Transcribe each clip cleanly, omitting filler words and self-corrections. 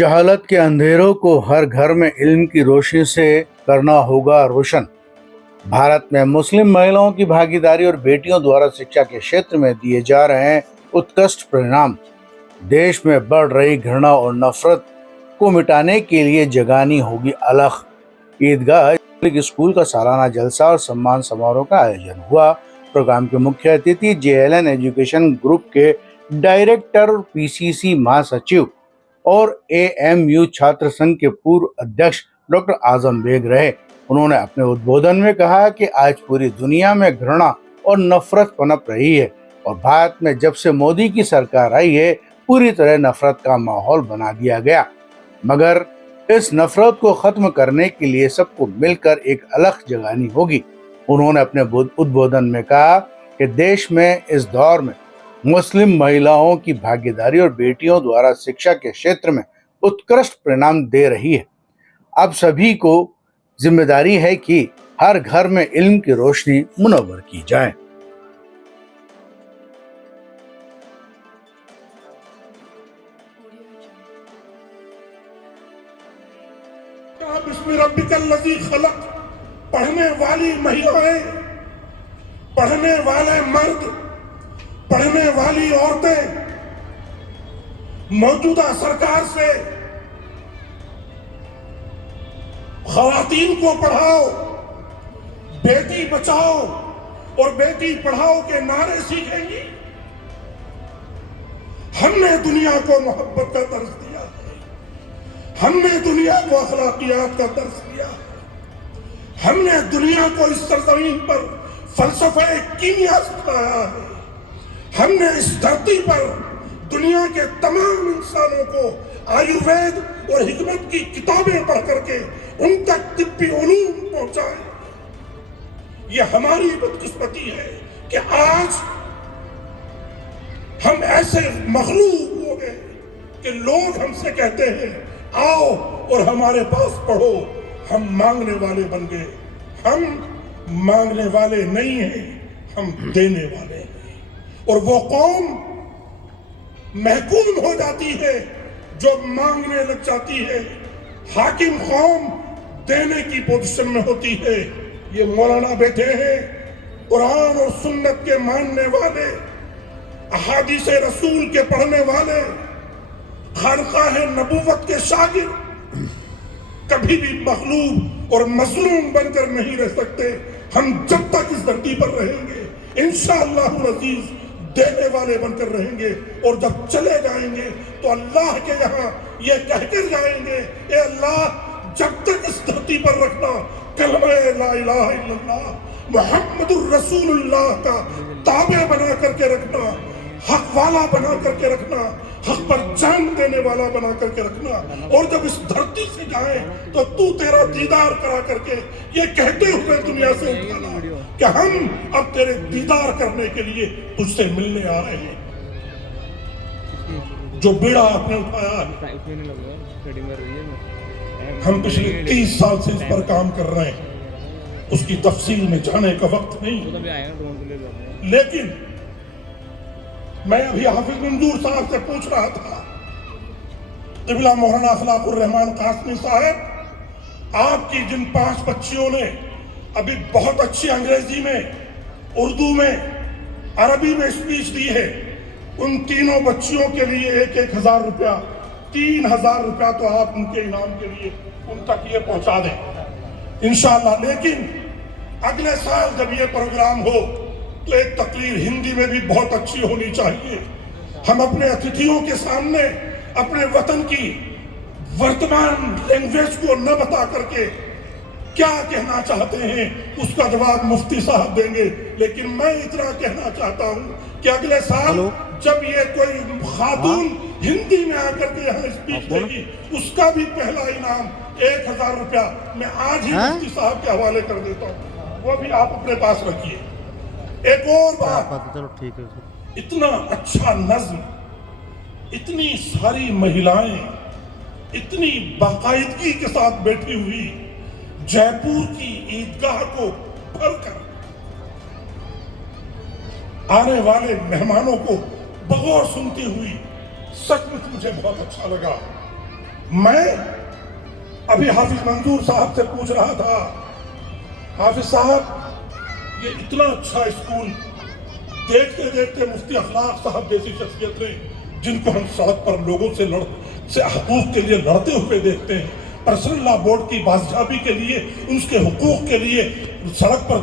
जहालत के अंधेरों को हर घर में इल्म की रोशनी से करना होगा रोशन। भारत में मुस्लिम महिलाओं की भागीदारी और बेटियों द्वारा शिक्षा के क्षेत्र में दिए जा रहे हैं उत्कृष्ट परिणाम देश में बढ़ रही घृणा और नफरत को मिटाने के लिए जगानी होगी अलख। ईदगाह स्कूल का सालाना जलसा और सम्मान समारोह का आयोजन हुआ। प्रोग्राम के मुख्य अतिथि JLN एजुकेशन ग्रुप के डायरेक्टर, PCC महासचिव और AMU छात्र संघ के पूर्व अध्यक्ष डॉक्टर आजम बेग रहे। उन्होंने अपने उद्बोधन में कहा कि आज पूरी दुनिया में घृणा और नफरत पनप रही है और भारत में जब से मोदी की सरकार आई है पूरी तरह नफरत का माहौल बना दिया गया, मगर इस नफरत को खत्म करने के लिए सबको मिलकर एक अलख जगानी होगी। उन्होंने अपने उद्बोधन में कहा कि देश में इस दौर में मुस्लिम महिलाओं की भागीदारी और बेटियों द्वारा शिक्षा के क्षेत्र में उत्कृष्ट परिणाम दे रही है। अब सभी को जिम्मेदारी है कि हर घर में इल्म की रोशनी मुनव्वर की जाए। बिस्मिल्लाहिर्रहमानिर्रहीम खलक, पढ़ने वाली महिलाएं, पढ़ने वाले मर्द, पढ़ने वाली औरतें मौजूदा सरकार से खवातीन को पढ़ाओ, बेटी बचाओ और बेटी पढ़ाओ के नारे सीखेंगी। हमने दुनिया को मोहब्बत का दर्स दिया है, हमने दुनिया को अखलाकियात का दर्स दिया है, हमने दुनिया को इस सरजमीन पर फलसफे कीमिया सिखाया है, हमने इस धरती पर दुनिया के तमाम इंसानों को आयुर्वेद और हिकमत की किताबें पढ़ करके उन तक तिब्बी उलूम पहुंचाए। ये हमारी बदकिस्मती है कि आज हम ऐसे मखलूक हो गए कि लोग हमसे कहते हैं आओ और हमारे पास पढ़ो। हम मांगने वाले बन गए। हम मांगने वाले नहीं हैं, हम देने वाले हैं। और वो कौम महकूम हो जाती है जो मांगने लग जाती है। हाकिम कौम देने की पोजीशन में होती है। ये मौलाना बैठे हैं, कुरान और सुन्नत के मानने वाले, अहादीस रसूल के पढ़ने वाले, खानकाह नबूवत के शागिर्द कभी भी मखलूब और मजलूम बनकर नहीं रह सकते। हम जब तक इस धरती पर रहेंगे इंशाअल्लाह अज़ीज़ देने वाले बनकर रहेंगे और जब चले जाएंगे तो अल्लाह के यहाँ ये कहकर जाएंगे, ए अल्लाह जब तक इस धरती पर रखना कलमा ला इलाहा इल्लल्लाह मुहम्मदुर रसूलुल्लाह का ताबे बना करके रखना, हक वाला बना करके रखना, हक पर जान देने वाला बना करके रखना। और जब इस धरती से जाए तो तू तेरा दीदार करा करके ये कहते हुए दुनिया से उठाना कि हम अब तेरे दीदार करने के लिए तुझसे मिलने आ रहे हैं। जो बीड़ा आपने उठाया हम पिछले 30 साल से इस पर काम कर रहे हैं, उसकी तफसील में जाने का वक्त नहीं। लेकिन मैं अभी हाफिज मंजूर साहब से पूछ रहा था, क़िबला मौलाना अखलाकुर रहमान कासमी साहब, आपकी जिन 5 बच्चियों ने अभी बहुत अच्छी अंग्रेजी में, उर्दू में, अरबी में स्पीच दी है, उन तीनों बच्चियों के लिए 1-1 हज़ार रुपया, 3,000 रुपया तो आप उनके इनाम के लिए उन तक ये पहुंचा दें इंशाअल्लाह। लेकिन अगले साल जब ये प्रोग्राम हो तो एक तकरीर हिंदी में भी बहुत अच्छी होनी चाहिए। हम अपने अतिथियों के सामने अपने वतन की वर्तमान लैंग्वेज को न बता करके क्या कहना चाहते हैं उसका जवाब मुफ्ती साहब देंगे। लेकिन मैं इतना कहना चाहता हूं कि अगले साल जब ये कोई खातून हिंदी में आकर के यहाँ स्पीच देगी उसका भी पहला इनाम 1,000 रुपया मैं आज ही मुफ्ती साहब के हवाले कर देता हूँ, वो भी आप अपने पास रखिए। एक और बात, चलो ठीक है, इतना अच्छा नज्म, इतनी सारी महिलाएं इतनी बाकायदगी के साथ बैठी हुई जयपुर की ईदगाह को भरकर आने वाले मेहमानों को बगौर सुनती हुई सचमुच मुझे बहुत अच्छा लगा। میں ابھی حافظ منظور صاحب سے پوچھ رہا تھا، حافظ صاحب یہ اتنا اچھا اسکول دیکھتے دیکھتے مفتی اخلاق صاحب جیسی شخصیت نے، جن کو ہم سڑک پر لوگوں سے حقوق کے لیے لڑتے ہوئے دیکھتے ہیں، پرسنل لا بورڈ کی بازیابی کے لیے، ان کے حقوق کے لیے سڑک پر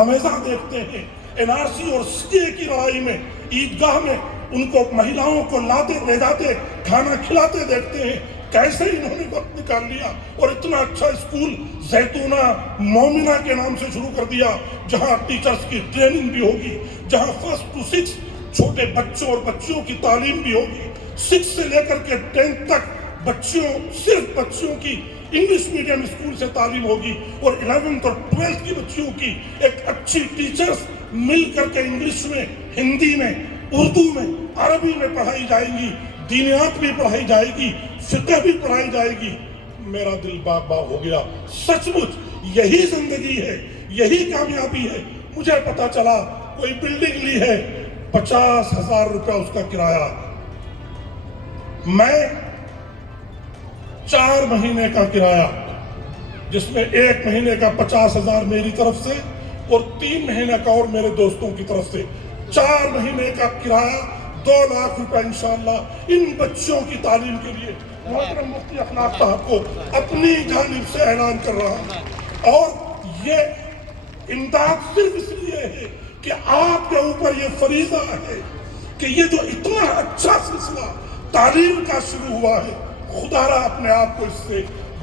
آمیزہ دیکھتے ہیں، این آر سی اور سی اے کی لڑائی میں عیدگاہ میں ان کو مہیلاؤں کو لاتے لے جاتے کھانا کھلاتے دیکھتے ہیں، کیسے انہوں نے وقت نکال لیا اور اتنا اچھا اسکول زیتونہ مومنہ کے نام سے شروع کر دیا، جہاں ٹیچرز کی ٹریننگ بھی ہوگی، جہاں 1 to 6 چھوٹے بچوں اور بچیوں کی تعلیم بھی ہوگی، 6 سے لے کر کے 10 تک صرف بچیوں کی انگلش میڈیم اسکول سے تعلیم ہوگی، اور 11th اور 12th کی بچیوں کی ایک اچھی ٹیچرز مل کر کے انگلش میں، ہندی میں، اردو میں، عربی میں پڑھائی جائیں گی، دینیات بھی پڑھائی جائے گی، فقہ بھی پڑھائی جائے گی۔ میرا دل باغ باغ ہو گیا، سچ مچ یہی زندگی ہے، یہی کامیابی ہے۔ مجھے پتا چلا کوئی بلڈنگ لی ہے، 50,000 روپے اس کا کرایہ، میں 4 مہینے کا کرایہ، جس میں 1 مہینے کا 50,000 میری طرف سے اور 3 مہینے کا اور میرے دوستوں کی طرف سے، 4 مہینے کا کرایہ 2 لاکھ روپے انشاءاللہ ان بچوں کی تعلیم کے لیے محترم مفتی اخلاق صاحب کو اپنی جانب سے اعلان کر رہا ہوں۔ اور یہ امداد صرف اس لیے ہے کہ آپ کے اوپر یہ فریضہ ہے کہ یہ جو اتنا اچھا سلسلہ تعلیم کا شروع ہوا ہے، خدا را اپنے آپ کو اس سے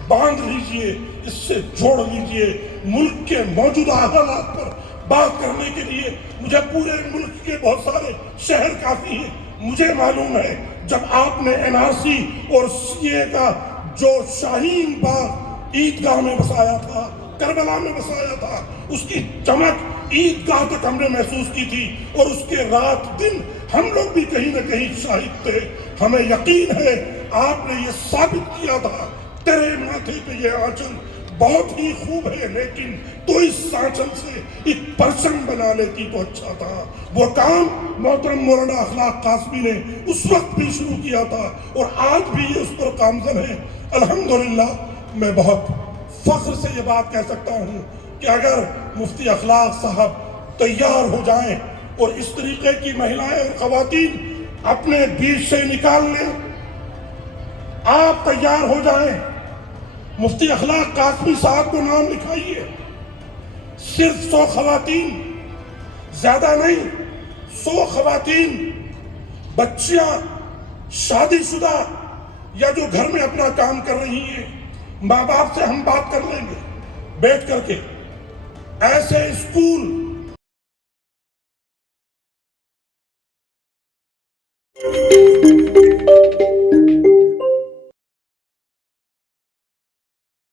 باندھ لیجئے، اس سے جوڑ لیجئے۔ ملک کے موجودہ حالات پر بات کرنے کے لیے مجھے پورے ملک کے بہت سارے شہر کافی ہیں۔ مجھے معلوم ہے جب آپ نے این آر سی اور سی اے کا جو شاہین باغ عیدگاہ میں بسایا تھا، کربلا میں بسایا تھا، اس کی چمک عیدگاہ تک ہم نے محسوس کی تھی، اور اس کے رات دن ہم لوگ بھی کہیں نہ کہیں شاہد تھے۔ ہمیں یقین ہے آپ نے یہ ثابت کیا تھا، تیرے ماتھے پہ یہ آنچل بہت ہی خوب ہے، لیکن تو اس آنچل سے ایک پرچم بنا لیتی تو اچھا تھا۔ وہ کام محترم مولانا اخلاق قاسمی نے اس وقت بھی شروع کیا تھا، اور آج بھی یہ اس پر کامزن ہے۔ الحمدللہ میں بہت فخر سے یہ بات کہہ سکتا ہوں کہ اگر مفتی اخلاق صاحب تیار ہو جائیں اور اس طریقے کی مہیلائیں اور خواتین اپنے بیچ سے نکال لیں، آپ تیار ہو جائیں، مفتی اخلاق قاسمی صاحب کو نام لکھائیے، صرف 100 خواتین، زیادہ نہیں، 100 خواتین، بچیاں، شادی شدہ یا جو گھر میں اپنا کام کر رہی ہیں، ماں باپ سے ہم بات کر لیں گے بیٹھ کر کے، ایسے اسکول